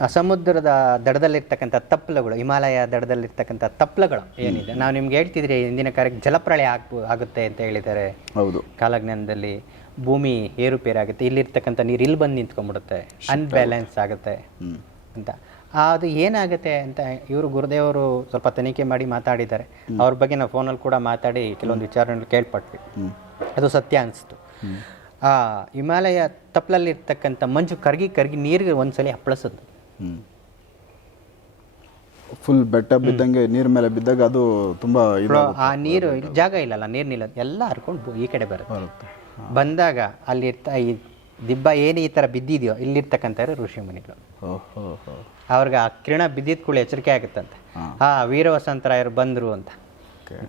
ಸಮುದ್ರದ ದಡದಲ್ಲಿರ್ತಕ್ಕಂಥ ತಪ್ಪಲುಗಳು ಹಿಮಾಲಯ ದಡದಲ್ಲಿರ್ತಕ್ಕಂಥ ತಪ್ಪಲಗಳು ಏನಿದೆ? ನಾವು ನಿಮ್ಗೆ ಹೇಳ್ತಿದ್ರಿ ಇಂದಿನ ಕಾರ್ಯಕ್ಕೆ ಜಲಪ್ರಳಯ ಆಗ್ಬೋ ಆಗುತ್ತೆ ಅಂತ ಹೇಳಿದ್ದಾರೆ. ಹೌದು. ಕಾಲಜ್ಞಾನದಲ್ಲಿ ಭೂಮಿ ಏರುಪೇರಾಗುತ್ತೆ. ಇಲ್ಲಿರ್ತಕ್ಕಂಥ ನೀರು ಇಲ್ಲಿ ಬಂದು ನಿಂತ್ಕೊಂಡ್ಬಿಡುತ್ತೆ. ಅನ್ಬ್ಯಾಲೆನ್ಸ್ ಆಗುತ್ತೆ. ಅಂತ. ಅದು ಏನಾಗುತ್ತೆ ಅಂತ ಇವರು ಗುರುದೇವರು ಸ್ವಲ್ಪ ತನಿಖೆ ಮಾಡಿ ಮಾತಾಡಿದ್ದಾರೆ. ಅವ್ರ ಬಗ್ಗೆ ನಾವು ಫೋನಲ್ಲಿ ಕೂಡ ಮಾತಾಡಿ ಕೆಲವೊಂದು ವಿಚಾರಗಳು ಕೇಳ್ಪಟ್ವಿ. ಅದು ಸತ್ಯ ಅನಿಸ್ತು. ಆ ಹಿಮಾಲಯ ತಪ್ಪಲಲ್ಲಿರ್ತಕ್ಕಂಥ ಮಂಜು ಕರಗಿ ಕರಗಿ ನೀರಿಗೆ ಒಂದ್ಸಲಿ ಹಪ್ಪಳಿಸೋದು ಹ್ಮ್ ಫುಲ್ ಬೆಟ್ಟ ಬಿದ್ದಂಗೆ ನೀರ್ ಮೇಲೆ ಬಿದ್ದಾಗ ಅದು ತುಂಬಾ ಆ ನೀರು ಇಲ್ಲಿ ಜಾಗ ಇಲ್ಲಲ್ಲ ನೀರು ನಿಲ್ಲ ಎಲ್ಲ ಹರ್ಕೊಂಡು ಈ ಕಡೆ ಬರುತ್ತೆ. ಬರುತ್ತೆ. ಬಂದಾಗ ಅಲ್ಲಿ ಇರ್ತ ಈ ದಿಬ್ಬ ಏನು ಈ ಥರ ಬಿದ್ದಿದೆಯೋ ಇಲ್ಲಿರ್ತಕ್ಕಂಥ ಋಷಿ ಮುನಿಗಳು. ಓಹೋ ಹೋ. ಅವ್ರಿಗೆ ಆ ಕಿರಣ ಬಿದ್ದಿದ ಕೂಡ ಎಚ್ಚರಿಕೆ ಆಗುತ್ತಂತೆ. ಹಾ. ಆ ವೀರ ವಸಂತರಾಯರು ಬಂದರು ಅಂತ. ಅವ್ರ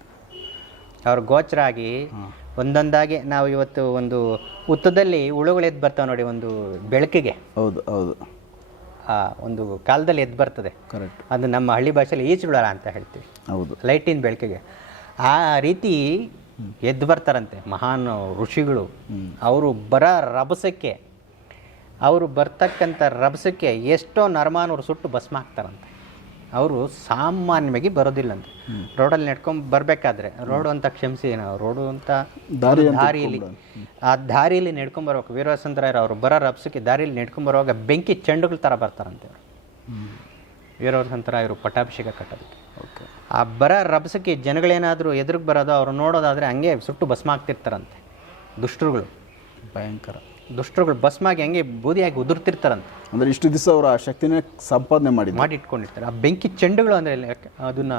ಅವ್ರು ಗೋಚರ ಆಗಿ ಒಂದೊಂದಾಗಿ ನಾವು ಇವತ್ತು ಒಂದು ಉತ್ತದಲ್ಲಿ ಹುಳುಗಳು ಎದ್ದು ಬರ್ತಾವೆ ನೋಡಿ ಒಂದು ಬೆಳಕಿಗೆ. ಹೌದು ಹೌದು. ಒಂದು ಕಾಲದಲ್ಲಿ ಎದ್ದು ಬರ್ತದೆ. ಕರೆಕ್ಟ್ ಅದು ನಮ್ಮ ಹಳ್ಳಿ ಭಾಷೆಯಲ್ಲಿ ಈಚುಳ ಅಂತ ಹೇಳ್ತೀವಿ. ಹೌದು. ಲೈಟಿನ ಬೆಳಕಿಗೆ. ಆ ರೀತಿ ಎದ್ದು ಬರ್ತಾರಂತೆ ಮಹಾನ್ ಋಷಿಗಳು. ಅವರು ಬರ ರಭಸಕ್ಕೆ ಅವರು ಬರ್ತಕ್ಕಂಥ ರಭಸಕ್ಕೆ ಎಷ್ಟೋ ನರಮಾನವರು ಸುಟ್ಟು ಭಸ್ಮ ಹಾಕ್ತಾರಂತೆ ಅವರು ಸಾಮಾನ್ಯವಾಗಿ ಬರೋದಿಲ್ಲಂತೆ. ರೋಡಲ್ಲಿ ನಡ್ಕೊಂಡು ಬರಬೇಕಾದ್ರೆ ರೋಡು ಅಂತ ಕ್ಷಮಿಸಿ ಏನೋ ರೋಡು ಅಂತ ದಾರಿಯಲ್ಲಿ ಆ ದಾರಿಯಲ್ಲಿ ನಡ್ಕೊಂಡ್ ಬರ್ಬೇಕು ವೀರವಸಂತರಾಯರು ಅವರು ಬರೋ ರಪ್ಸಕ್ಕೆ ದಾರಿಯಲ್ಲಿ ನಡ್ಕೊಂಡ್ ಬರುವಾಗ ಬೆಂಕಿ ಚೆಂಡುಗಳ ಥರ ಬರ್ತಾರಂತೆ ಅವರು ವೀರವಸಂತರಾಯರು ಪಟ್ಟಾಭಿಷೇಕ ಕಟ್ಟೋದಕ್ಕೆ. ಓಕೆ. ಆ ಬರ ರಭಸಕ್ಕೆ ಜನಗಳೇನಾದರೂ ಎದುರಿಗೆ ಬರೋದು ಅವ್ರು ನೋಡೋದಾದರೆ ಹಂಗೆ ಸುಟ್ಟು ಭಸ್ಮ ಆಗ್ತಿರ್ತಾರಂತೆ. ದುಷ್ಟರುಗಳು. ಭಯಂಕರ. ದುಷ್ಟರುಗಳು ಭಸ್ಮಾಗಿ ಹಂಗೆ ಬೂದಿಯಾಗಿ ಉದುರ್ತಿರ್ತಾರಂತೆ. ಅಂದ್ರೆ ಇಷ್ಟು ದಿವಸ ಅವರು ಆ ಶಕ್ತಿನೇ ಸಂಪಾದನೆ ಮಾಡಿ ಮಾಡಿ ಇಟ್ಕೊಂಡಿರ್ತಾರೆ ಆ ಬೆಂಕಿ ಚೆಂಡುಗಳು ಅಂದರೆ ಅದನ್ನ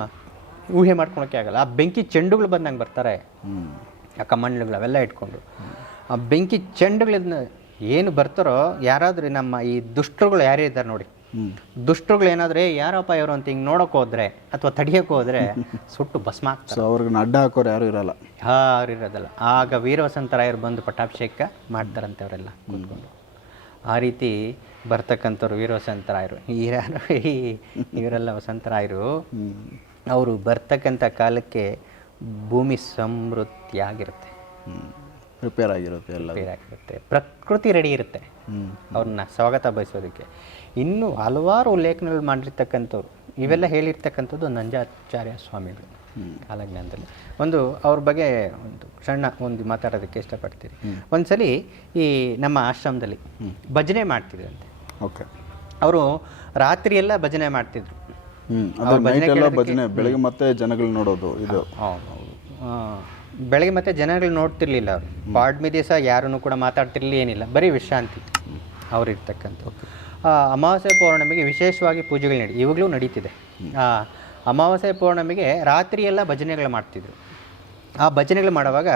ಊಹೆ ಮಾಡ್ಕೊಳಕ್ಕೆ ಆಗಲ್ಲ. ಆ ಬೆಂಕಿ ಚೆಂಡುಗಳು ಬಂದಂಗೆ ಬರ್ತಾರೆ. ಆ ಕಮಂಡ್ಲುಗಳು ಅವೆಲ್ಲ ಇಟ್ಕೊಂಡು. ಆ ಬೆಂಕಿ ಚೆಂಡುಗಳನ್ನ ಏನು ಬರ್ತಾರೋ ಯಾರಾದರೂ ನಮ್ಮ ಈ ದುಷ್ಟರುಗಳು ಯಾರೇ ಇದ್ದಾರೆ ನೋಡಿ. ದುಷ್ಟರುಗಳು ಏನಾದ್ರೆ ಯಾರಪ್ಪ ಇವರು ಅಂತ ಹಿಂಗೆ ನೋಡಕ್ ಹೋದ್ರೆ ಅಥವಾ ತಡಿಯಕ್ ಹೋದ್ರೆ ಸುಟ್ಟು ಭಸ್ಮ ಆಗ್ತಾರೆ. ಸೊ ಅವ್ರಿಗೆ ಅಡ್ಡ ಹಾಕೋರು ಯಾರು ಇರಲ್ಲ. ಯಾರು ಇರೋದಲ್ಲ. ಆಗ ವೀರವಸಂತರಾಯರು ಬಂದು ಪಟ್ಟಾಭಿಷೇಕ ಮಾಡ್ತಾರಂತೆ ಅವರೆಲ್ಲ ಕೂತ್ಕೊಂಡು. ಆ ರೀತಿ ಬರ್ತಕ್ಕಂಥವ್ರು ವೀರವಸಂತರಾಯರು ರಾಯರು ಯಾರು? ಈ ಇವರೆಲ್ಲ ವಸಂತರಾಯರು ಅವರು ಬರ್ತಕ್ಕಂಥ ಕಾಲಕ್ಕೆ ಭೂಮಿ ಸಮೃದ್ಧಿಯಾಗಿರುತ್ತೆ. ಪ್ರಿಪೇರ್ ಆಗಿರುತ್ತೆ ಎಲ್ಲ ಆಗಿರುತ್ತೆ. ಪ್ರಕೃತಿ ರೆಡಿ ಇರುತ್ತೆ. ಅವ್ರನ್ನ ಸ್ವಾಗತ ಬಯಸೋದಕ್ಕೆ. ಇನ್ನು ಹಲವಾರು ಉಲ್ಲೇಖನಗಳು ಮಾಡಿರ್ತಕ್ಕಂಥವ್ರು ಇವೆಲ್ಲ ಹೇಳಿರ್ತಕ್ಕಂಥದ್ದು ನಂಜಾಚಾರ್ಯ ಸ್ವಾಮಿಗಳು ಕಾಲಜ್ಞಾನದಲ್ಲಿ. ಒಂದು ಅವ್ರ ಬಗ್ಗೆ ಒಂದು ಸಣ್ಣ ಒಂದು ಮಾತಾಡೋದಕ್ಕೆ ಇಷ್ಟಪಡ್ತೀರಿ ಒಂದ್ಸಲಿ ಈ ನಮ್ಮ ಆಶ್ರಮದಲ್ಲಿ ಭಜನೆ ಮಾಡ್ತಿದ್ರಂತೆ. ಓಕೆ. ಅವರು ರಾತ್ರಿ ಎಲ್ಲ ಭಜನೆ ಮಾಡ್ತಿದ್ರು. ಭಜನೆ ಬೆಳಗ್ಗೆ ಮತ್ತೆ ಜನಗಳು ನೋಡೋದು ಇದು. ಆ, ಬೆಳಗ್ಗೆ ಮತ್ತೆ ಜನಗಳು ನೋಡ್ತಿರ್ಲಿಲ್ಲ ಅವರು. ಬಾಡ್ಮಿ ದಿವಸ ಯಾರನ್ನು ಕೂಡ ಮಾತಾಡ್ತಿರ್ಲಿಲ್ಲ ಏನಿಲ್ಲ. ಬರೀ ವಿಶ್ರಾಂತಿ. ಅವ್ರು ಇರ್ತಕ್ಕಂಥ ಅಮಾವಾಸ್ಯೆ ಪೌರ್ಣಮಿಗೆ ವಿಶೇಷವಾಗಿ ಪೂಜೆಗಳು ನಡಿ ಇವಾಗಲೂ ನಡೀತಿದೆ. ಅಮಾವಾಸ್ಯೆ ಪೌರ್ಣಮಿಗೆ ರಾತ್ರಿ ಎಲ್ಲ ಭಜನೆಗಳು ಮಾಡ್ತಿದ್ರು. ಆ ಭಜನೆಗಳು ಮಾಡುವಾಗ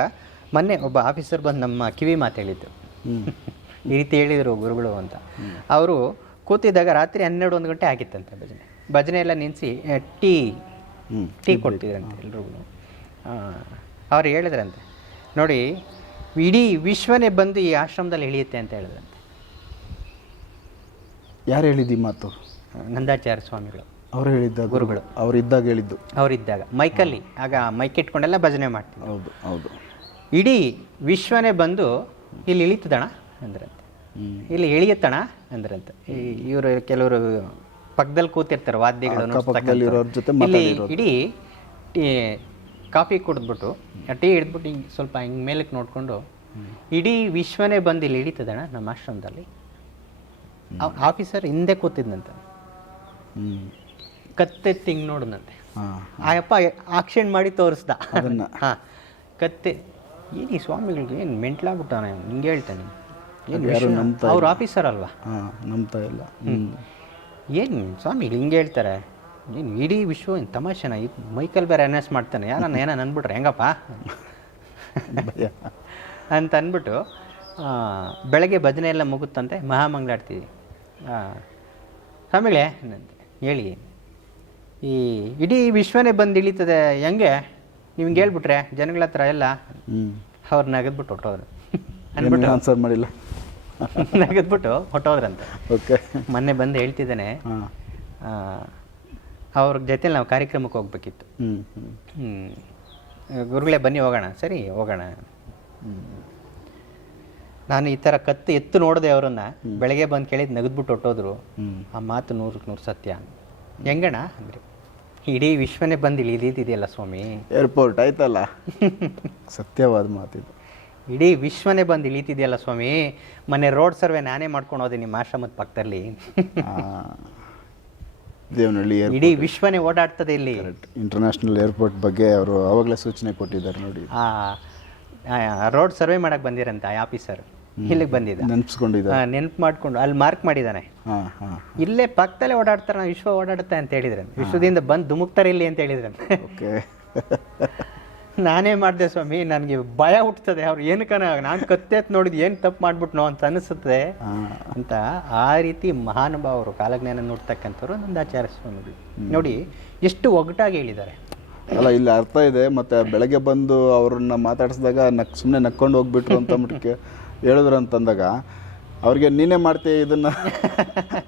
ಮೊನ್ನೆ ಒಬ್ಬ ಆಫೀಸರ್ ಬಂದು ನಮ್ಮ ಕಿವಿ ಮಾತು ಹೇಳಿದ್ರು ಈ ರೀತಿ ಹೇಳಿದರು ಗುರುಗಳು ಅಂತ. ಅವರು ಕೂತಿದ್ದಾಗ ರಾತ್ರಿ ಹನ್ನೆರಡು ಒಂದು ಗಂಟೆ ಆಗಿತ್ತಂತೆ ಭಜನೆ. ಭಜನೆ ಎಲ್ಲ ನಿಲ್ಲಿಸಿ ಟೀ ಟೀ ಕೊಡ್ತಿದ್ರಂತೆ ಎಲ್ರಿಗೂ. ಅವ್ರು ಹೇಳಿದ್ರಂತೆ. ನೋಡಿ ಇಡೀ ವಿಶ್ವನೇ ಬಂದು ಈ ಆಶ್ರಮದಲ್ಲಿ ಇಳಿಯುತ್ತೆ ಅಂತ ಹೇಳಿದ್ರಂತೆ. ಯಾರು ಹೇಳಿದ್ದು ಮಾತು? ನಂದಾಚಾರ್ಯ ಸ್ವಾಮಿಗಳು. ಅವರು ಹೇಳಿದ್ದ ಗುರುಗಳು. ಅವ್ರು ಇದ್ದಾಗ ಹೇಳಿದ್ದು. ಅವರಿದ್ದಾಗ. ಮೈಕಲ್ಲಿ. ಆಗ ಮೈಕ್ ಇಟ್ಕೊಂಡೆಲ್ಲ ಭಜನೆ ಮಾಡ್ತೀವಿ ಹೌದು ಹೌದು. ಇಡೀ ವಿಶ್ವನೇ ಬಂದು ಇಲ್ಲಿ ಇಳಿತದಣ ಅಂದ್ರಂತೆ. ಇಲ್ಲಿ ಇಳಿಯುತ್ತಣ ಅಂದ್ರಂತೆ. ಇವರು ಕೆಲವರು ಪಕ್ಕದಲ್ಲಿ ಕೂತಿರ್ತಾರೆ ವಾದ್ಯಗಳು. ಇಲ್ಲಿ ಇಡೀ ಕಾಫಿ ಕುಡಿದ್ಬಿಟ್ಟು ಟೀ ಹಿಡಿದ್ಬಿಟ್ಟು ಹಿಂಗೆ ಸ್ವಲ್ಪ ಹಿಂಗೆ ಮೇಲಕ್ಕೆ ನೋಡಿಕೊಂಡು ಇಡೀ ವಿಶ್ವನೇ ಬಂದು ಇಲ್ಲಿ ಹಿಡಿತದಣ್ಣ ನಮ್ಮ ಆಶ್ರಮದಲ್ಲಿ. ಆಫೀಸರ್ ಹಿಂದೆ ಕೂತಿದ್ದಂತೆ ಕತ್ತೆತ್ತಿ ಹಿಂಗೆ ನೋಡಿದಂತೆ ಆಯಪ್ಪ ಆಕ್ಷನ್ ಮಾಡಿ ತೋರಿಸ್ದ. ಅದನ್ನ. ಹಾಂ ಕತ್ತೆ. ಏನು ಈ ಸ್ವಾಮಿಗಳಿಗೆ ಏನು ಮೆಂಟ್ಲಾಗ್ಬಿಟ್ಟಾನೆ ಹಿಂಗೆ ಹೇಳ್ತಾನೆ ಏನು ಅವ್ರ ಆಫೀಸರ್ ಅಲ್ವಾ? ನಂಬ್ತಾ ಇಲ್ಲ. ಏನು ಸ್ವಾಮಿ ಹಿಂಗೆ ಹೇಳ್ತಾರೆ? ಏನು ಇಡೀ ವಿಶ್ವ ಏನು ತಮಾಷೆನ ಈ ಮೈಕಲ್ ಬೇರೆ ಅನೌನ್ಸ್ ಮಾಡ್ತಾನೆ. ಯಾರನ್ನ ಏನೋ ಅಂದ್ಬಿಟ್ರೆ ಹೆಂಗಪ್ಪ? ಅಂತ ಅಂದ್ಬಿಟ್ಟು ಬೆಳಗ್ಗೆ ಭಜನೆ ಎಲ್ಲ ಮುಗುತ್ತಂತೆ ಮಹಾಮಂಗ್ಲಾಡ್ತೀವಿ ಸ್ವಾಮಿಗಳೇ ಏನಂತೆ, ಹೇಳಿ. ಈ ಇಡೀ ವಿಶ್ವನೇ ಬಂದು ಇಳಿತದೆ ಹೆಂಗೆ? ನಿಮ್ಗೆ ಹೇಳ್ಬಿಟ್ರೆ ಜನಗಳ ಹತ್ರ ಎಲ್ಲ ಅವ್ರು ನಗದ್ಬಿಟ್ಟು ಹೊಟ್ಟೋದ್ರು ಅಂದ್ಬಿಟ್ಟು ಆನ್ಸರ್ ಮಾಡಿಲ್ಲ. ನಗದ್ಬಿಟ್ಟು ಹೊಟ್ಟೋದ್ರಂತೆ ಓಕೆ ಮೊನ್ನೆ ಬಂದು ಹೇಳ್ತಿದ್ದಾನೆ. ಅವ್ರ ಜೊತೆಲಿ ನಾವು ಕಾರ್ಯಕ್ರಮಕ್ಕೆ ಹೋಗ್ಬೇಕಿತ್ತು. ಹ್ಞೂ. ಗುರುಗಳೇ ಬನ್ನಿ ಹೋಗೋಣ. ಸರಿ ಹೋಗೋಣ. ನಾನು ಈ ಥರ ಕತ್ತು ಎತ್ತು ನೋಡಿದೆ ಅವರನ್ನು ಬೆಳಗ್ಗೆ ಬಂದು ಕೇಳಿದ್ ನಗದ್ಬಿಟ್ಟು ಹೊಟ್ಟೋದ್ರು ಆ ಮಾತು ನೂರಕ್ಕೆ ನೂರು ಸತ್ಯ. ಹೆಂಗಣ್ಣ? ಅಂದರೆ ಇಡೀ ವಿಶ್ವನೇ ಬಂದು ಇಲ್ಲಿ ಇಳಿದಿದೆಯಲ್ಲ ಸ್ವಾಮಿ? ಏರ್ಪೋರ್ಟ್ ಆಯ್ತಲ್ಲ? ಸತ್ಯವಾದ ಮಾತಿದು ಇಡೀ ವಿಶ್ವನೇ ಬಂದು ಇಳಿತಿದೆಯಲ್ಲ ಸ್ವಾಮಿ? ಮೊನ್ನೆ ರೋಡ್ ಸರ್ವೆ ನಾನೇ ಮಾಡ್ಕೊಂಡು ಹೋದೆ ನಿಮ್ಮ ಆಶ್ರಮದ ಪಕ್ಕದಲ್ಲಿ. ದೇವನಹಳ್ಳಿ ಇಡೀ ವಿಶ್ವನೇ ಓಡಾಡ್ತದೆ ಇಲ್ಲಿ. ಇಂಟರ್ನ್ಯಾಷನಲ್ ಏರ್ಪೋರ್ಟ್ ಬಗ್ಗೆ ಅವರು ಆವಾಗಲೇ ಸೂಚನೆ ಕೊಟ್ಟಿದ್ದಾರೆ ನೋಡಿ. ರೋಡ್ ಸರ್ವೆ ಮಾಡಕ್ಕೆ ಬಂದಿರಂತ ಆಫೀಸರ್ ಇಲ್ಲಿಗೆ ಬಂದಿದ್ದ. ನೆನ್ಪಿಸ್ಕೊಂಡಿದ್ದಾರೆ ನೆನಪು ಮಾಡ್ಕೊಂಡು ಅಲ್ಲಿ ಮಾರ್ಕ್ ಮಾಡಿದ್ದಾನೆ ಹಾಂ ಹಾಂ. ಇಲ್ಲೇ ಪಕ್ಕದಲ್ಲೇ ಓಡಾಡ್ತಾರೆ ನಾವು ವಿಶ್ವ ಓಡಾಡುತ್ತೆ ಅಂತ ಹೇಳಿದ್ರೆ ವಿಶ್ವದಿಂದ ಬಂದು ಧುಮುಕ್ತಾರೆ ಇಲ್ಲಿ ಅಂತ ಹೇಳಿದ್ರೆ ಓಕೆ ನಾನೇ ಮಾಡಿದೆ ಸ್ವಾಮಿ ನನಗೆ ಭಯ ಹುಟ್ಟುತ್ತದೆ ಅವ್ರು ಏನಕ್ಕ ನಾನು ಕತ್ತೆತ್ ನೋಡಿದ್ ಏನು ತಪ್ಪು ಮಾಡ್ಬಿಟ್ನೋ ಅಂತ ಅನಿಸುತ್ತೆ ಅಂತ ಆ ರೀತಿ ಮಹಾನುಭಾವರು ಕಾಲಜ್ಞಾನ ನೋಡ್ತಕ್ಕಂಥವ್ರು ನಂದಾಚಾರ್ಯ ಸ್ವಾಮಿ ನೋಡಿ ಎಷ್ಟು ಒಗಟಾಗಿ ಹೇಳಿದ್ದಾರೆ. ಅಲ್ಲ ಇಲ್ಲಿ ಅರ್ಥ ಇದೆ ಮತ್ತೆ ಬೆಳಗ್ಗೆ ಬಂದು ಅವ್ರನ್ನ ಮಾತಾಡಿಸಿದಾಗ ನಕ್ ಸುಮ್ಮನೆ ನಕ್ಕೊಂಡು ಹೋಗ್ಬಿಟ್ರು ಅಂತ ಮಟ್ಟಕ್ಕೆ ಹೇಳಿದ್ರು ಅಂತಂದಾಗ ಅವ್ರಿಗೆ ನೀನೇ ಮಾಡ್ತೀಯ ಇದನ್ನ?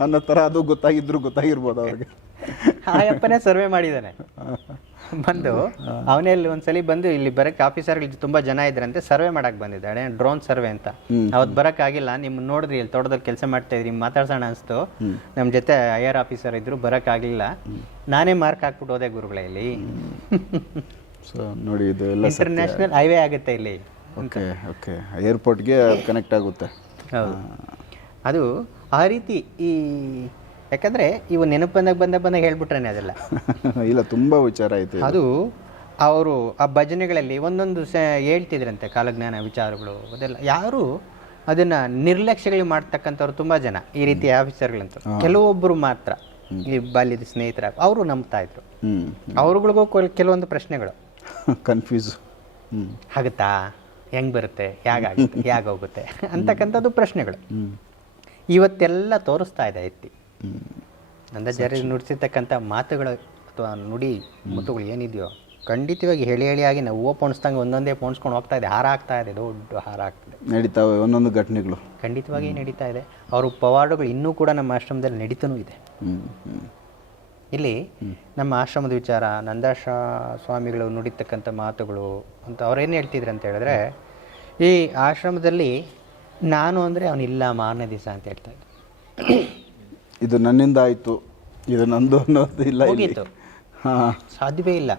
ಅನ್ನೋ ಥರ ಅದು ಗೊತ್ತಾಗಿದ್ರು ಗೊತ್ತಾಗಿರ್ಬೋದು ಅವ್ರಿಗೆ. ಆ ಅಪ್ಪನೇ ಸರ್ವೆ ಮಾಡಿದ್ದಾನೆ. ಬಂದು ಅವನೇ ಇಲ್ಲಿ ಒಂದ್ಸಲಿ ಬಂದು ಇಲ್ಲಿ ಬರಕ್ಕೆ ಆಫೀಸರ್ ತುಂಬಾ ಜನ ಇದ್ರಂತೆ ಸರ್ವೆ ಮಾಡಕ್ ಬಂದಿದ್ದಾಳೆ ಡ್ರೋನ್ ಸರ್ವೆ ಅಂತ. ಅವತ್ತು ಬರಕ್ಕಾಗಿಲ್ಲ. ನಿಮ್ ನೋಡಿದ್ರಿ ಇಲ್ಲಿ ತೋಟದಲ್ಲಿ ಕೆಲಸ ಮಾಡ್ತಾ ಇದ್ರಿ ಮಾತಾಡ್ಸೋಣ ಅನ್ಸ್ತು. ನಮ್ಮ ಜೊತೆ ಐ ಆರ್ ಆಫೀಸರ್ ಇದ್ರು ಬರಕ್ ಆಗಿಲ್ಲ ನಾನೇ ಮಾರ್ಕ್ ಹಾಕ್ಬಿಟ್ಟು ಹೋದೆ ಗುರುಗಳೇ ಇಲ್ಲಿ. ಸೊ ನೋಡಿ ಇದು ಎಲ್ಲ ಇಂಟರ್ನ್ಯಾಷನಲ್ ಹೈವೇ ಆಗುತ್ತೆ ಇಲ್ಲಿ. ಓಕೆ ಓಕೆ ಏರ್ಪೋರ್ಟ್ಗೆ ಕನೆಕ್ಟ್ ಆಗುತ್ತೆ. ಅದು ಆ ರೀತಿ ಈ ಯಾಕಂದ್ರೆ ಇವು ನೆನಪು ಬಂದಾಗ ಬಂದಾಗ ಬಂದಾಗ ಹೇಳ್ಬಿಟ್ರೇನೆ ಅದೆಲ್ಲ. ಇಲ್ಲ ತುಂಬಾ ವಿಚಾರ ಐತೆ ಅದು ಅವರು ಆ ಭಜನೆಗಳಲ್ಲಿ ಒಂದೊಂದು ಸ ಹೇಳ್ತಿದ್ರಂತೆ ಕಾಲಜ್ಞಾನ ವಿಚಾರಗಳು ಅದೆಲ್ಲ. ಯಾರು ಅದನ್ನ ನಿರ್ಲಕ್ಷ್ಯಗಳು ಮಾಡ್ತಕ್ಕಂಥವ್ರು ತುಂಬಾ ಜನ ಈ ರೀತಿ ಆಫೀಸರ್ಗಳಂತ. ಕೆಲವೊಬ್ಬರು ಮಾತ್ರ ಈ ಬಾಲ್ಯದ ಸ್ನೇಹಿತರ ಅವರು ನಂಬ್ತಾ ಇದ್ರು. ಅವ್ರಗಳಿಗೂ ಕೆಲವೊಂದು ಪ್ರಶ್ನೆಗಳು. ಕನ್ಫ್ಯೂಸ್ ಆಗುತ್ತಾ ಹೆಂಗ್ ಬರುತ್ತೆ? ಹೇಗಾಗುತ್ತೆ ಯಾಗ ಹೋಗುತ್ತೆ? ಅಂತಕ್ಕಂಥದ್ದು ಪ್ರಶ್ನೆಗಳು. ಇವತ್ತೆಲ್ಲ ತೋರಿಸ್ತಾ ಇದೆ ಎತ್ತಿ. ನಂದಾಚಾರ್ಯ ನುಡಿಸಿರ್ತಕ್ಕಂಥ ಮಾತುಗಳು ಅಥವಾ ನುಡಿ ಮುತ್ತುಗಳು ಏನಿದೆಯೋ ಖಂಡಿತವಾಗಿ ಹೇಳಿ ಹೇಳಿಯಾಗಿ ನಾವು ಹೂವು ಪೋಣಿಸ್ದಂಗೆ ಒಂದೊಂದೇ ಪೋಣಿಸ್ಕೊಂಡು ಹೋಗ್ತಾ ಇದೆ. ಹಾರ ಆಗ್ತಾ ಇದೆ ದೊಡ್ಡ ಹಾರ ಆಗ್ತದೆ ನಡೀತಾವೆ ಒಂದೊಂದು ಘಟನೆಗಳು. ಖಂಡಿತವಾಗಿ ನಡೀತಾ ಇದೆ. ಅವ್ರ ಪವಾಡಗಳು ಇನ್ನೂ ಕೂಡ ನಮ್ಮ ಆಶ್ರಮದಲ್ಲಿ ನಡೀತಾನೂ ಇದೆ. ಇಲ್ಲಿ ನಮ್ಮ ಆಶ್ರಮದ ವಿಚಾರ ನಂದಾಶ ಸ್ವಾಮಿಗಳು ನುಡಿತಕ್ಕಂಥ ಮಾತುಗಳು ಅಂತ ಅವ್ರೇನು ಹೇಳ್ತಿದ್ರು ಅಂತ ಹೇಳಿದ್ರೆ ಈ ಆಶ್ರಮದಲ್ಲಿ ನಾನು ಅಂದರೆ ಅವನಿಲ್ಲ ಮಾರನೇ ದಿವಸ ಅಂತ ಹೇಳ್ತಾ ಇದ್ರು. ಇದು ನನ್ನಿಂದ ಆಯ್ತು. ಇದು ನಂದು ಅನ್ನೋದು ಇಲ್ಲ ಇಲ್ಲಿ. ಹೋಗಿತ್ತು. ಹಾ. ಸಾಧ್ಯವೇ ಇಲ್ಲ.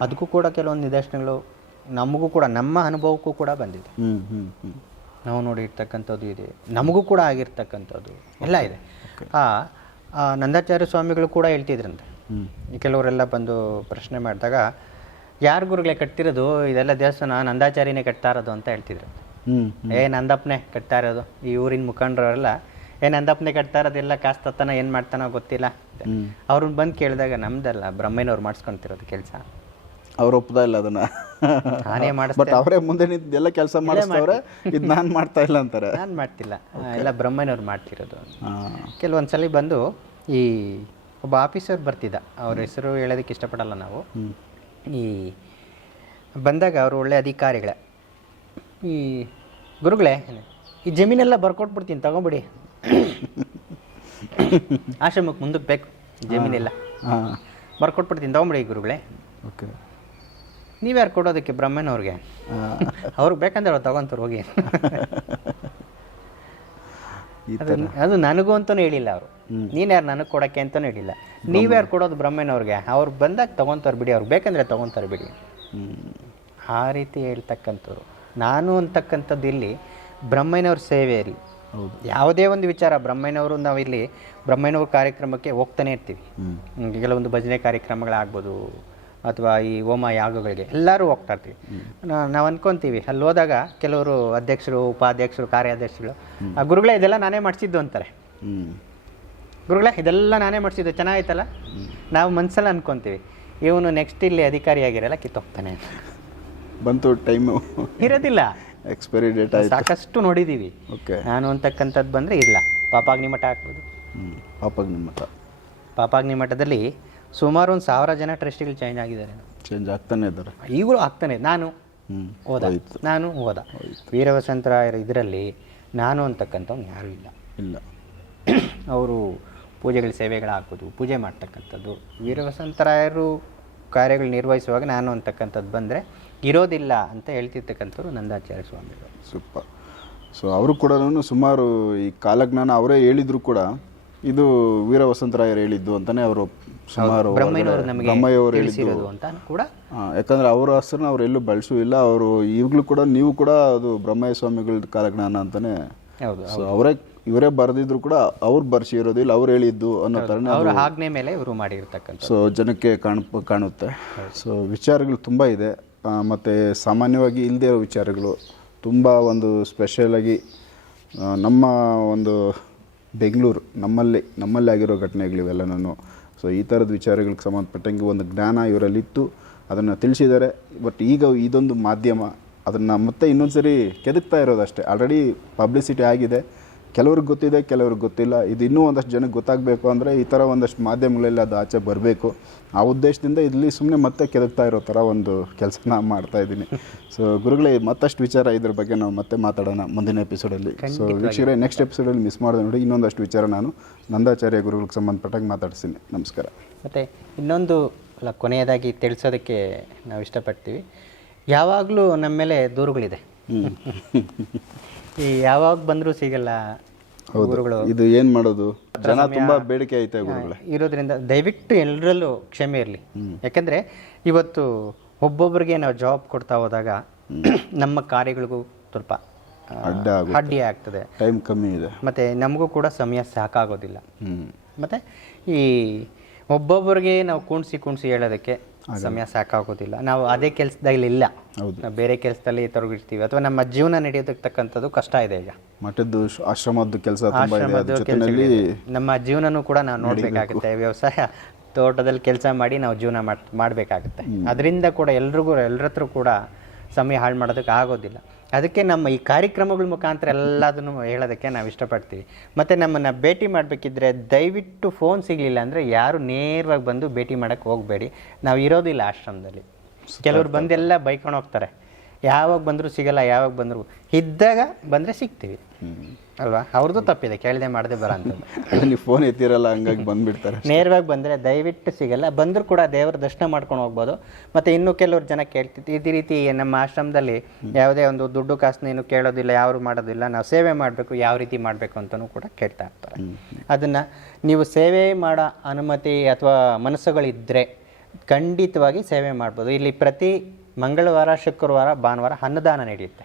ಅದಕ್ಕೂ ಕೂಡ ಕೆಲವೊಂದು ನಿದರ್ಶನಗಳು ನಮಗೂ ಕೂಡ ನಮ್ಮ ಅನುಭವಕ್ಕೂ ಕೂಡ ಬಂದಿದೆ. ಹ್ಮ್ ಹ್ಮ್ ಹ್ಮ್. ನಾವು ನೋಡಿರ್ತಕ್ಕಂಥದ್ದು ಇದೆ. ನಮಗೂ ಕೂಡ ಆಗಿರ್ತಕ್ಕಂಥದ್ದು ಎಲ್ಲ ಇದೆ. ಆ ಆ ನಂದಾಚಾರ್ಯ ಸ್ವಾಮಿಗಳು ಕೂಡ ಹೇಳ್ತಿದ್ರಂತೆ. ಕೆಲವರೆಲ್ಲ ಬಂದು ಪ್ರಶ್ನೆ ಮಾಡಿದಾಗ ಯಾರು ಗುರುಗಳೇ ಕಟ್ತಿರೋದು? ಇದೆಲ್ಲ ದೇವಸ್ಥಾನ ನಂದಾಚಾರ್ಯನೇ ಕಟ್ತಾ ಇರೋದು ಅಂತ ಹೇಳ್ತಿದ್ರು. ಹ್ಮ್ ಏ ನಂದಪ್ಪನೇ ಕಟ್ತಾ ಇರೋದು. ಈ ಊರಿನ ಮುಖಂಡರೆಲ್ಲ ಏ ನಂದಪ್ಪನೇ ಕಟ್ತಾರ ಅದೆಲ್ಲ ಕಾಸು ತತ್ತಾನ ಏನು ಮಾಡ್ತಾನೋ ಗೊತ್ತಿಲ್ಲ. ಅವ್ರನ್ನ ಬಂದು ಕೇಳಿದಾಗ ನಮ್ದಲ್ಲ ಬ್ರಹ್ಮಯ್ಯನವ್ರು ಮಾಡಿಸ್ಕೊಂತಿರೋದು ಕೆಲಸ. ಅವ್ರು ಒಪ್ಪದ ಇಲ್ಲ ಅದನ್ನ. ನಾನೇ ಬಟ್ ಅವರೇ ಮುಂದೆ ಎಲ್ಲ ಕೆಲಸ ಮಾಡಿಸ್ತವ್ರೆ ಇದು ನಾನು ಮಾಡ್ತಾ ಇಲ್ಲ ಅಂತಾರೆ. ನಾನು ಮಾಡ್ತಿಲ್ಲ. ಎಲ್ಲ ಬ್ರಹ್ಮಯ್ಯನವ್ರು ಮಾಡ್ತಿರೋದು ಹಾ. ಕೆಲವೊಂದು ಸಲ ಬಂದು ಈ ಒಬ್ಬ ಆಫೀಸರ್ ಬರ್ತಿದ್ದ. ಅವ್ರ ಹೆಸರು ಹೇಳೋದಕ್ಕೆ ಇಷ್ಟಪಡಲ್ಲ ನಾವು. ಈ ಬಂದಾಗ ಅವರು ಒಳ್ಳೆ ಅಧಿಕಾರಿಗಳೇ ಈ ಗುರುಗಳೇ ಈ ಜಮೀನೆಲ್ಲ ಬರ್ಕೊಟ್ಬಿಡ್ತೀನಿ ತಗೊಂಬಿಡಿ. ಆಶ್ರಮಕ್ಕೆ ಮುಂದಕ್ಕೆ ಬೇಕು. ಜಮೀನಿಲ್ಲ ಹಾ. ಬರ್ಕೊಟ್ಬಿಡ್ತೀನಿ ತಗೊಂಬಿಡಿ ಗುರುಗಳೇ. ಓಕೆ. ನೀವ್ಯಾರು ಕೊಡೋದಕ್ಕೆ ಬ್ರಹ್ಮನವ್ರಿಗೆ? ಅವ್ರಿಗೆ ಬೇಕಂದ್ರೆ ಅವ್ರು ತಗೊಂತಾರೆ ಹೋಗಿ. ಅದು ಅದು ನನಗೂ ಅಂತಲೂ ಹೇಳಿಲ್ಲ ಅವರು. ನೀನು ಯಾರು ನನಗೆ ಕೊಡೋಕ್ಕೆ ಅಂತಲೂ ಹೇಳಿಲ್ಲ. ನೀವ್ಯಾರು ಕೊಡೋದು ಬ್ರಹ್ಮನವ್ರಿಗೆ? ಅವ್ರು ಬಂದಾಗ ತೊಗೊತಾರೆ ಬಿಡಿ. ಅವ್ರು ಬೇಕಂದ್ರೆ ತೊಗೊತಾರೆ ಬಿಡಿ. ಆ ರೀತಿ ಹೇಳ್ತಕ್ಕಂಥವ್ರು. ನಾನು ಅಂತಕ್ಕಂಥದ್ದು ಇಲ್ಲಿ ಬ್ರಹ್ಮನವ್ರ ಸೇವೆಯಲ್ಲಿ ಹೌದು. ಯಾವುದೇ ಒಂದು ವಿಚಾರ ಬ್ರಹ್ಮಯ್ಯನವರು ನಾವು ಇಲ್ಲಿ ಬ್ರಹ್ಮಯ್ಯನವ್ರ ಕಾರ್ಯಕ್ರಮಕ್ಕೆ ಹೋಗ್ತಾನೆ ಇರ್ತೀವಿ. ಕೆಲವೊಂದು ಭಜನೆ ಕಾರ್ಯಕ್ರಮಗಳಾಗ್ಬೋದು ಅಥವಾ ಈ ಹೋಮ ಯಾಗಗಳಿಗೆ ಎಲ್ಲರೂ ಹೋಗ್ತಾ ಇರ್ತೀವಿ. ನಾವು ಅನ್ಕೊಂತೀವಿ ಅಲ್ಲಿ ಹೋದಾಗ ಕೆಲವರು ಅಧ್ಯಕ್ಷರು ಉಪಾಧ್ಯಕ್ಷರು ಕಾರ್ಯಾಧ್ಯಕ್ಷರು ಆ ಗುರುಗಳೇ ಇದೆಲ್ಲ ನಾನೇ ಮಾಡಿಸಿದ್ದು ಅಂತಾರೆ. ಗುರುಗಳ ಇದೆಲ್ಲ ನಾನೇ ಮಾಡಿಸಿದ್ದು ಚೆನ್ನಾಗಿತ್ತಲ್ಲ ನಾವು ಮನ್ಸಲ್ಲಿ ಅನ್ಕೊಂತೀವಿ ಇವನು ನೆಕ್ಸ್ಟ್ ಇಲ್ಲಿ ಅಧಿಕಾರಿಯಾಗಿರಲ್ಲ ಕಿತ್ತೋಗ್ತಾನೆ ಅಂತ. ಬಂತು ಟೈಮು ಇರೋದಿಲ್ಲ. ಎಕ್ಸ್ಪೈರಿ ಡೇಟ್ ಆಯ್ತು. ಸಾಕಷ್ಟು ನೋಡಿದ್ದೀವಿ ಓಕೆ ನಾನು ಅಂತಕ್ಕಂಥದ್ದು ಬಂದರೆ ಇಲ್ಲ. ಪಾಪಾಗ್ನಿ ಮಠ ಹಾಕ್ಬೋದು ಹ್ಞೂ ಪಾಪಾಗ್ನಿ ಮಠ. ಪಾಪಾಗ್ನಿ ಮಠದಲ್ಲಿ ಸುಮಾರು ಒಂದು ಸಾವಿರ ಜನ ಟ್ರಸ್ಟಿಗಳು ಚೇಂಜ್ ಆಗಿದ್ದಾರೆ. ಚೇಂಜ್ ಆಗ್ತಾನೆ ಇದ್ದಾರೆ. ಈಗಲೂ ಆಗ್ತಾನೆ. ನಾನು ಹ್ಞೂ ಹೋದ. ನಾನು ಹೋದ. ವೀರವಸಂತರಾಯರ ಇದರಲ್ಲಿ ನಾನು ಅಂತಕ್ಕಂಥವ್ನು ಯಾರೂ ಇಲ್ಲ. ಇಲ್ಲ. ಅವರು ಪೂಜೆಗಳ ಸೇವೆಗಳಾಗ್ಬೋದು ಪೂಜೆ ಮಾಡ್ತಕ್ಕಂಥದ್ದು. ವೀರವಸಂತರಾಯರು ಕಾರ್ಯಗಳು ನಿರ್ವಹಿಸುವಾಗ ನಾನು ಅಂತಕ್ಕಂಥದ್ದು ಬಂದರೆ ಇರೋದಿಲ್ಲ ಅಂತ ಹೇಳ್ತಿರ್ತಕ್ಕಂಥವ್ರು ನಂದಾಚಾರ್ಯ ಸ್ವಾಮಿಗಳು. ಸೂಪರ್. ಸೊ ಅವರು ಕೂಡ ಸುಮಾರು ಈ ಕಾಲಜ್ಞಾನ ಅವರೇ ಹೇಳಿದ್ರು ಕೂಡ ಇದು ವೀರ ವಸಂತರಾಯರು ಹೇಳಿದ್ದು ಅಂತಾನೆ ಅವರು ಸುಮಾರು ಬ್ರಹ್ಮಯ್ಯವರು ಹೇಳಿದ್ದು. ಅಂತ ಕೂಡ ಯಾಕಂದ್ರೆ ಅವರ ಹೆಸರನ್ನ ಅವ್ರು ಎಲ್ಲೂ ಬಳಸೂ ಇಲ್ಲ. ಅವರು ಈಗಲೂ ಕೂಡ ನೀವು ಕೂಡ ಅದು ಬ್ರಹ್ಮಯ್ಯ ಸ್ವಾಮಿಗಳ ಕಾಲಜ್ಞಾನ ಅಂತಾನೆ. ಅವರೇ ಇವರೇ ಬರೆದಿದ್ರು ಕೂಡ ಅವ್ರು ಬರ್ಸಿರೋದಿಲ್ಲ ಅವ್ರು ಹೇಳಿದ್ದು ಅನ್ನೋ ತರ ಅವರ ಆಜ್ಞೆ ಮೇಲೆ ಇವರು ಮಾಡಿರ್ತಕ್ಕಂಥ ಸೊ ಜನಕ್ಕೆ ಕಾಣ ಕಾಣುತ್ತೆ. ಸೊ ವಿಚಾರಗಳು ತುಂಬ ಇದೆ. ಮತ್ತೆ ಸಾಮಾನ್ಯವಾಗಿ ಇಲ್ಲದೇ ಇರೋ ವಿಚಾರಗಳು ತುಂಬ ಒಂದು ಸ್ಪೆಷಲಾಗಿ ನಮ್ಮ ಒಂದು ಬೆಂಗಳೂರು ನಮ್ಮಲ್ಲಿ ನಮ್ಮಲ್ಲಿ ಆಗಿರೋ ಘಟನೆಗಳಿವೆಲ್ಲನೂ ಸೊ ಈ ಥರದ ವಿಚಾರಗಳಿಗೆ ಸಂಬಂಧಪಟ್ಟಂಗೆ ಒಂದು ಜ್ಞಾನ ಇವರಲ್ಲಿತ್ತು. ಅದನ್ನು ತಿಳಿಸಿದ್ದಾರೆ. ಬಟ್ ಈಗ ಇದೊಂದು ಮಾಧ್ಯಮ. ಅದನ್ನು ಮತ್ತೆ ಇನ್ನೊಂದು ಸರಿ ಕೆದಕ್ತಾ ಇರೋದಷ್ಟೇ. ಆಲ್ರೆಡಿ ಪಬ್ಲಿಸಿಟಿ ಆಗಿದೆ. ಕೆಲವ್ರಿಗೆ ಗೊತ್ತಿದೆ ಕೆಲವ್ರಿಗೆ ಗೊತ್ತಿಲ್ಲ. ಇದು ಇನ್ನೂ ಒಂದಷ್ಟು ಜನಕ್ಕೆ ಗೊತ್ತಾಗಬೇಕು ಅಂದರೆ ಈ ಥರ ಒಂದಷ್ಟು ಮಾಧ್ಯಮಗಳಲ್ಲಿ ಅದು ಆಚೆ ಬರಬೇಕು. ಆ ಉದ್ದೇಶದಿಂದ ಇಲ್ಲಿ ಸುಮ್ಮನೆ ಮತ್ತೆ ಕೆದಕ್ತಾ ಇರೋ ಥರ ಒಂದು ಕೆಲಸನ ಮಾಡ್ತಾ ಇದ್ದೀನಿ. ಸೊ ಗುರುಗಳೇ ಮತ್ತಷ್ಟು ವಿಚಾರ ಇದ್ರ ಬಗ್ಗೆ ನಾವು ಮತ್ತೆ ಮಾತಾಡೋಣ ಮುಂದಿನ ಎಪಿಸೋಡಲ್ಲಿ. ಸೊ ವೀಕ್ಷಕರೇ ನೆಕ್ಸ್ಟ್ ಎಪಿಸೋಡಲ್ಲಿ ಮಿಸ್ ಮಾಡಿದೆ ನೋಡಿ ಇನ್ನೊಂದಷ್ಟು ವಿಚಾರ ನಾನು ನಂದಾಚಾರ್ಯ ಗುರುಗಳಿಗೆ ಸಂಬಂಧಪಟ್ಟಾಗ ಮಾತಾಡ್ತೀನಿ ನಮಸ್ಕಾರ. ಮತ್ತು ಇನ್ನೊಂದು ಅಲ್ಲ ಕೊನೆಯದಾಗಿ ತಿಳಿಸೋದಕ್ಕೆ ನಾವು ಇಷ್ಟಪಡ್ತೀವಿ ಯಾವಾಗಲೂ ನಮ್ಮ ಮೇಲೆ ದೂರುಗಳಿದೆ. ಈ ಯಾವಾಗ ಬಂದರೂ ಸಿಗಲ್ಲ ಗುರುಗಳು. ಇದು ಏನು ಮಾಡೋದು? ಜನ ತುಂಬಾ ಬೇಡಿಕೆ ಐತೆ ಗುರುಗಳೇ. ಇರೋದ್ರಿಂದ ದಯವಿಟ್ಟು ಎಲ್ಲರಲ್ಲೂ ಕ್ಷಮೆ ಇರಲಿ. ಯಾಕಂದ್ರೆ ಇವತ್ತು ಒಬ್ಬೊಬ್ಬರಿಗೆ ನಾವು ಜಾಬ್ ಕೊಡ್ತಾ ಹೋದಾಗ ನಮ್ಮ ಕಾರ್ಯಗಳಿಗೂ ಸ್ವಲ್ಪ ಅಡ್ಡಿ ಆಗ್ತದೆ. ಟೈಮ್ ಕಮ್ಮಿ ಇದೆ. ಮತ್ತೆ ನಮಗೂ ಕೂಡ ಸಮಯ ಸಾಕಾಗೋದಿಲ್ಲ. ಮತ್ತು ಈ ಒಬ್ಬೊಬ್ಬರಿಗೆ ನಾವು ಕುಣಿಸಿ ಕುಣಿಸಿ ಹೇಳೋದಕ್ಕೆ ಸಮಯ ಸಾಕಾಗೋದಿಲ್ಲ. ನಾವು ಅದೇ ಕೆಲಸದಲ್ಲಿ ಇಲ್ಲ. ನಾವು ಬೇರೆ ಕೆಲಸದಲ್ಲಿ ತೊಡಗಿರ್ತೀವಿ. ಅಥವಾ ನಮ್ಮ ಜೀವನ ನಡೆಯೋದಕ್ಕೆ ತಕ್ಕಂಥದ್ದು ಕಷ್ಟ ಇದೆ ಈಗ. ಮಠದ್ದು ಆಶ್ರಮದ್ದು ಕೆಲಸ ನಮ್ಮ ಜೀವನನೂ ಕೂಡ ನಾವು ನೋಡಬೇಕಾಗುತ್ತೆ. ವ್ಯವಸಾಯ ತೋಟದಲ್ಲಿ ಕೆಲಸ ಮಾಡಿ ನಾವು ಜೀವನ ಮಾಡ್ ಮಾಡಬೇಕಾಗುತ್ತೆ. ಅದರಿಂದ ಕೂಡ ಎಲ್ರಿಗೂ ಎಲ್ಲರ ಹತ್ರ ಕೂಡ ಸಮಯ ಹಾಳು ಮಾಡೋದಕ್ಕೆ ಆಗೋದಿಲ್ಲ. ಅದಕ್ಕೆ ನಮ್ಮ ಈ ಕಾರ್ಯಕ್ರಮಗಳ ಮುಖಾಂತರ ಎಲ್ಲದನ್ನು ಹೇಳೋದಕ್ಕೆ ನಾವು ಇಷ್ಟಪಡ್ತೀವಿ. ಮತ್ತು ನಮ್ಮನ್ನು ಭೇಟಿ ಮಾಡಬೇಕಿದ್ರೆ ದಯವಿಟ್ಟು ಫೋನ್ ಸಿಗಲಿಲ್ಲ ಅಂದರೆ ಯಾರು ನೇರವಾಗಿ ಬಂದು ಭೇಟಿ ಮಾಡೋಕ್ಕೆ ಹೋಗಬೇಡಿ. ನಾವು ಇರೋದಿಲ್ಲ ಆಶ್ರಮದಲ್ಲಿ. ಕೆಲವರು ಬಂದೆಲ್ಲ ಬೈಕೊಂಡು ಹೋಗ್ತಾರೆ. ಯಾವಾಗ ಬಂದರೂ ಸಿಗಲ್ಲ ಯಾವಾಗ ಬಂದರೂ ಇದ್ದಾಗ ಬಂದರೆ ಸಿಗ್ತೀವಿ. ಅಲ್ವಾ? ಅವ್ರದ್ದು ತಪ್ಪಿದೆ ಕೇಳದೆ ಮಾಡದೆ ಬರ ಅಂತ. ನೀವು ಫೋನ್ ಎತ್ತಿರಲ್ಲ ಹಂಗಾಗಿ ಬಂದ್ಬಿಡ್ತಾರೆ ನೇರವಾಗಿ ಬಂದರೆ ದಯವಿಟ್ಟು ಸಿಗಲ್ಲ. ಬಂದರೂ ಕೂಡ ದೇವರ ದರ್ಶನ ಮಾಡ್ಕೊಂಡು ಹೋಗ್ಬೋದು. ಮತ್ತು ಇನ್ನೂ ಕೆಲವ್ರು ಜನ ಕೇಳ್ತಿತ್ತು ಇದೇ ರೀತಿ ನಮ್ಮ ಆಶ್ರಮದಲ್ಲಿ ಯಾವುದೇ ಒಂದು ದುಡ್ಡು ಕಾಸನ್ನ ಏನು ಕೇಳೋದಿಲ್ಲ ಯಾರು ಮಾಡೋದಿಲ್ಲ ನಾವು ಸೇವೆ ಮಾಡಬೇಕು ಯಾವ ರೀತಿ ಮಾಡಬೇಕು ಅಂತಲೂ ಕೂಡ ಕೇಳ್ತಾ ಇರ್ತಾರೆ. ಅದನ್ನು ನೀವು ಸೇವೆ ಮಾಡೋ ಅನುಮತಿ ಅಥವಾ ಮನಸ್ಸುಗಳಿದ್ದರೆ ಖಂಡಿತವಾಗಿ ಸೇವೆ ಮಾಡ್ಬೋದು. ಇಲ್ಲಿ ಪ್ರತಿ ಮಂಗಳವಾರ ಶುಕ್ರವಾರ ಭಾನುವಾರ ಅನ್ನದಾನ ನಡೆಯುತ್ತೆ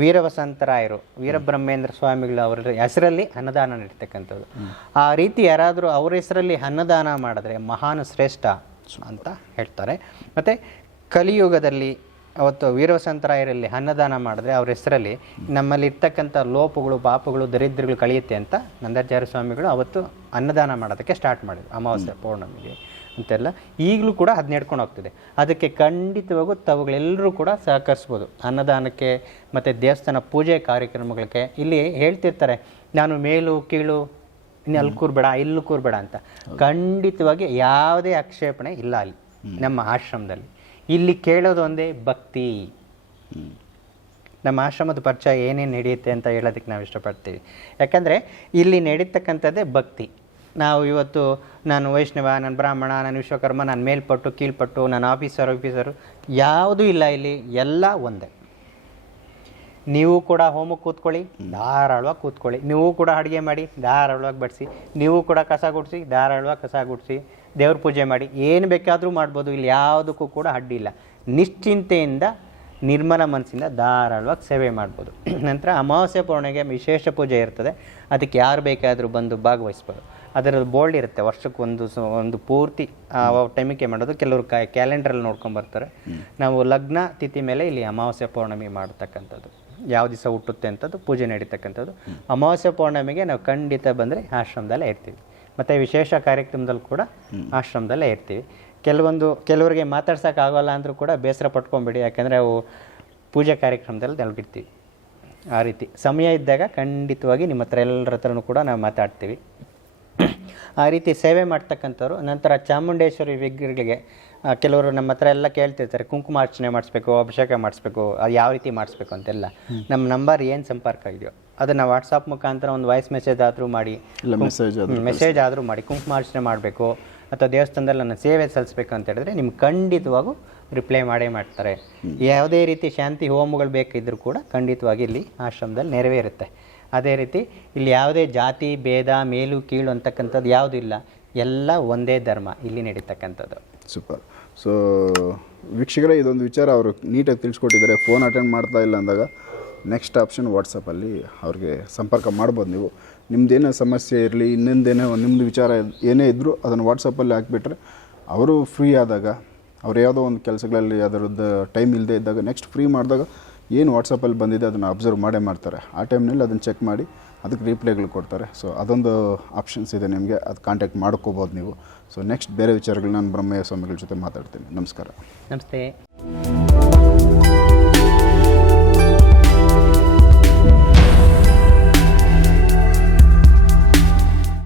ವೀರವಸಂತರಾಯರು ವೀರಬ್ರಹ್ಮೇಂದ್ರ ಸ್ವಾಮಿಗಳು ಅವರ ಹೆಸರಲ್ಲಿ ಅನ್ನದಾನ ನೀಡ್ತಕ್ಕಂಥದ್ದು. ಆ ರೀತಿ ಯಾರಾದರೂ ಅವ್ರ ಹೆಸರಲ್ಲಿ ಅನ್ನದಾನ ಮಾಡಿದ್ರೆ ಮಹಾನ್ ಶ್ರೇಷ್ಠ ಅಂತ ಹೇಳ್ತಾರೆ. ಮತ್ತು ಕಲಿಯುಗದಲ್ಲಿ ಅವತ್ತು ವೀರವಸಂತರಾಯರಲ್ಲಿ ಅನ್ನದಾನ ಮಾಡಿದ್ರೆ ಅವ್ರ ಹೆಸರಲ್ಲಿ ನಮ್ಮಲ್ಲಿ ಇರ್ತಕ್ಕಂಥ ಲೋಪಗಳು ಪಾಪಗಳು ದರಿದ್ರಗಳು ಕಳೆಯುತ್ತೆ ಅಂತ ನಂದಾಚಾರ್ಯ ಸ್ವಾಮಿಗಳು ಅವತ್ತು ಅನ್ನದಾನ ಮಾಡೋದಕ್ಕೆ ಸ್ಟಾರ್ಟ್ ಮಾಡಿದರು. ಅಮಾವಾಸ್ಯೆ ಪೌರ್ಣಮಿಗೆ. ಅಂತೆಲ್ಲ ಈಗಲೂ ಕೂಡ ಅದು ನಡ್ಕೊಂಡು ಹೋಗ್ತಿದೆ. ಅದಕ್ಕೆ ಖಂಡಿತವಾಗೂ ತಾವುಗಳೆಲ್ಲರೂ ಕೂಡ ಸಹಕರಿಸ್ಬೋದು. ಅನ್ನದಾನಕ್ಕೆ ಮತ್ತು ದೇವಸ್ಥಾನ ಪೂಜೆ ಕಾರ್ಯಕ್ರಮಗಳಿಗೆ. ಇಲ್ಲಿ ಹೇಳ್ತಿರ್ತಾರೆ ನಾನು ಮೇಲು ಕೀಳು ಇನ್ನು ಅಲ್ಲಿ ಕೂರ್ಬೇಡ ಇಲ್ಲಿ ಕೂರ್ಬೇಡ ಅಂತ. ಖಂಡಿತವಾಗಿ ಯಾವುದೇ ಆಕ್ಷೇಪಣೆ ಇಲ್ಲ ಅಲ್ಲಿ ನಮ್ಮ ಆಶ್ರಮದಲ್ಲಿ. ಇಲ್ಲಿ ಕೇಳೋದು ಒಂದೇ ಭಕ್ತಿ. ನಮ್ಮ ಆಶ್ರಮದ ಪರಿಚಯ ಏನೇನು ನಡೆಯುತ್ತೆ ಅಂತ ಹೇಳೋದಕ್ಕೆ ನಾವು ಇಷ್ಟಪಡ್ತೀವಿ ಯಾಕಂದರೆ ಇಲ್ಲಿ ನಡೀತಕ್ಕಂಥದ್ದೇ ಭಕ್ತಿ. ನಾವು ಇವತ್ತು ನಾನು ವೈಷ್ಣವ, ನಾನು ಬ್ರಾಹ್ಮಣ, ನಾನು ವಿಶ್ವಕರ್ಮ, ನಾನು ಮೇಲ್ಪಟ್ಟು, ಕೀಳ್ಪಟ್ಟು, ನಾನು ಆಫೀಸರ್, ಆಫೀಸರು, ಯಾವುದೂ ಇಲ್ಲ ಇಲ್ಲಿ, ಎಲ್ಲ ಒಂದೇ. ನೀವು ಕೂಡ ಹೋಮಕ್ಕೆ ಕೂತ್ಕೊಳ್ಳಿ, ಧಾರಾಳವಾಗಿ ಕೂತ್ಕೊಳ್ಳಿ. ನೀವು ಕೂಡ ಅಡುಗೆ ಮಾಡಿ, ಧಾರಾಳವಾಗಿ ಬಡಿಸಿ. ನೀವು ಕೂಡ ಕಸ ಗುಡಿಸಿ, ಧಾರಾಳವಾಗಿ ಕಸ ಗುಡಿಸಿ, ದೇವ್ರ ಪೂಜೆ ಮಾಡಿ. ಏನು ಬೇಕಾದರೂ ಮಾಡ್ಬೋದು, ಇಲ್ಲಿ ಯಾವುದಕ್ಕೂ ಕೂಡ ಅಡ್ಡಿ ಇಲ್ಲ. ನಿಶ್ಚಿಂತೆಯಿಂದ, ನಿರ್ಮಲ ಮನಸ್ಸಿಂದ ಧಾರಾಳವಾಗಿ ಸೇವೆ ಮಾಡ್ಬೋದು. ನಂತರ ಅಮಾವಾಸ್ಯೆ ಪೌರ್ಣಿಮೆಗೆ ವಿಶೇಷ ಪೂಜೆ ಇರ್ತದೆ. ಅದಕ್ಕೆ ಯಾರು ಬೇಕಾದರೂ ಬಂದು ಭಾಗವಹಿಸ್ಬೋದು. ಅದರಲ್ಲಿ ಬೋಲ್ಡ್ ಇರುತ್ತೆ. ವರ್ಷಕ್ಕೆ ಒಂದು ಸ ಒಂದು ಪೂರ್ತಿ ಆ ಟೈಮಿಗೆ ಮಾಡೋದು. ಕೆಲವರು ಕ್ಯಾಲೆಂಡ್ರಲ್ಲಿ ನೋಡ್ಕೊಂಬರ್ತಾರೆ ನಾವು ಲಗ್ನ ತಿಥಿ ಮೇಲೆ ಇಲ್ಲಿ ಅಮಾವಾಸ್ಯೆ ಪೌರ್ಣಮಿ ಮಾಡತಕ್ಕಂಥದ್ದು. ಯಾವ ದಿವಸ ಹುಟ್ಟುತ್ತೆ ಅಂಥದ್ದು ಪೂಜೆ ನಡೀತಕ್ಕಂಥದ್ದು. ಅಮಾವಾಸ್ಯೆ ಪೌರ್ಣಮಿಗೆ ನಾವು ಖಂಡಿತ ಬಂದರೆ ಆಶ್ರಮದಲ್ಲೇ ಇರ್ತೀವಿ. ಮತ್ತು ವಿಶೇಷ ಕಾರ್ಯಕ್ರಮದಲ್ಲಿ ಕೂಡ ಆಶ್ರಮದಲ್ಲೇ ಇರ್ತೀವಿ. ಕೆಲವೊಂದು ಕೆಲವರಿಗೆ ಮಾತಾಡ್ಸೋಕ್ಕಾಗೋಲ್ಲ ಅಂದರೂ ಕೂಡ ಬೇಸರ ಪಟ್ಕೊಂಬಿಡಿ. ಯಾಕೆಂದರೆ ಅವು ಪೂಜೆ ಕಾರ್ಯಕ್ರಮದಲ್ಲಿ ನಲ್ಗಿರ್ತೀವಿ ಆ ರೀತಿ. ಸಮಯ ಇದ್ದಾಗ ಖಂಡಿತವಾಗಿ ನಿಮ್ಮ ಹತ್ರ ಎಲ್ಲರ ಹತ್ರನೂ ಕೂಡ ನಾವು ಮಾತಾಡ್ತೀವಿ. ಆ ರೀತಿ ಸೇವೆ ಮಾಡ್ತಕ್ಕಂಥವ್ರು. ನಂತರ ಚಾಮುಂಡೇಶ್ವರಿ ವಿಗ್ರಹಗಳಿಗೆ ಕೆಲವರು ನಮ್ಮ ಹತ್ರ ಎಲ್ಲ ಕೇಳ್ತಿರ್ತಾರೆ ಕುಂಕುಮಾರ್ಚನೆ ಮಾಡಿಸ್ಬೇಕು ಅಭಿಷೇಕ ಮಾಡಿಸ್ಬೇಕು ಅದು ಯಾವ ರೀತಿ ಮಾಡಿಸ್ಬೇಕು ಅಂತೆಲ್ಲ. ನಮ್ಮ ನಂಬರ್ ಏನು ಸಂಪರ್ಕ ಇದೆಯೋ ಅದನ್ನು ವಾಟ್ಸಪ್ ಮುಖಾಂತರ ಒಂದು ವಾಯ್ಸ್ ಮೆಸೇಜ್ ಆದರೂ ಮಾಡಿ ಮೆಸೇಜ್ ಆದರೂ ಮಾಡಿ ಕುಂಕುಮಾರ್ಚನೆ ಮಾಡಬೇಕು ಅಥವಾ ದೇವಸ್ಥಾನದಲ್ಲಿ ನನ್ನ ಸೇವೆ ಸಲ್ಲಿಸ್ಬೇಕು ಅಂತ ಹೇಳಿದ್ರೆ ನಿಮ್ಗೆ ಖಂಡಿತವಾಗೂ ರಿಪ್ಲೈ ಮಾಡೇ ಮಾಡ್ತಾರೆ. ಯಾವುದೇ ರೀತಿ ಶಾಂತಿ ಹೋಮಗಳು ಬೇಕಿದ್ದರೂ ಕೂಡ ಖಂಡಿತವಾಗಿ ಇಲ್ಲಿ ಆಶ್ರಮದಲ್ಲಿ ನೆರವೇರುತ್ತೆ. ಅದೇ ರೀತಿ ಇಲ್ಲಿ ಯಾವುದೇ ಜಾತಿ, ಭೇದ, ಮೇಲು, ಕೀಳು ಅಂತಕ್ಕಂಥದ್ದು ಯಾವುದೂ ಇಲ್ಲ. ಎಲ್ಲ ಒಂದೇ ಧರ್ಮ ಇಲ್ಲಿ ನಡೀತಕ್ಕಂಥದ್ದು. ಸೂಪರ್ ಸೊ ವೀಕ್ಷಕರೇ, ಇದೊಂದು ವಿಚಾರ ಅವರು ನೀಟಾಗಿ ತಿಳಿಸ್ಕೊಟ್ಟಿದ್ದಾರೆ. ಫೋನ್ ಅಟೆಂಡ್ ಮಾಡ್ತಾ ಇಲ್ಲ ಅಂದಾಗ ನೆಕ್ಸ್ಟ್ ಆಪ್ಷನ್ ವಾಟ್ಸಪ್ಪಲ್ಲಿ ಅವ್ರಿಗೆ ಸಂಪರ್ಕ ಮಾಡ್ಬೋದು ನೀವು. ನಿಮ್ಮದೇನೋ ಸಮಸ್ಯೆ ಇರಲಿ, ಇನ್ನೊಂದೇನೋ ನಿಮ್ಮದು ವಿಚಾರ ಏನೇ ಇದ್ದರೂ ಅದನ್ನು ವಾಟ್ಸಪ್ಪಲ್ಲಿ ಹಾಕಿಬಿಟ್ರೆ ಅವರು ಫ್ರೀ ಆದಾಗ, ಅವ್ರು ಯಾವುದೋ ಒಂದು ಕೆಲಸಗಳಲ್ಲಿ ಅದರದ್ದು ಟೈಮ್ ಇಲ್ಲದೆ ಇದ್ದಾಗ ನೆಕ್ಸ್ಟ್ ಫ್ರೀ ಮಾಡಿದಾಗ ಏನು ವಾಟ್ಸಪ್ಪಲ್ಲಿ ಬಂದಿದೆ ಅದನ್ನು ಅಬ್ಸರ್ವ್ ಮಾಡೇ ಮಾಡ್ತಾರೆ. ಆ ಟೈಮ್ನಲ್ಲಿ ಅದನ್ನು ಚೆಕ್ ಮಾಡಿ, ಅದಕ್ಕೆ ರಿಪ್ಲೈಗಳು ಕೊಡ್ತಾರೆ. ಸೊ ಅದೊಂದು ಆಪ್ಷನ್ಸ್ ಇದೆ ನಿಮಗೆ, ಅದು ಕಾಂಟ್ಯಾಕ್ಟ್ ಮಾಡ್ಕೋಬೋದು ನೀವು. ಸೊ ನೆಕ್ಸ್ಟ್ ಬೇರೆ ವಿಚಾರಗಳು ನಾನು ಬ್ರಹ್ಮಯ್ಯ ಸ್ವಾಮಿಗಳ ಜೊತೆ ಮಾತಾಡ್ತೀನಿ. ನಮಸ್ಕಾರ. ನಮಸ್ತೆ.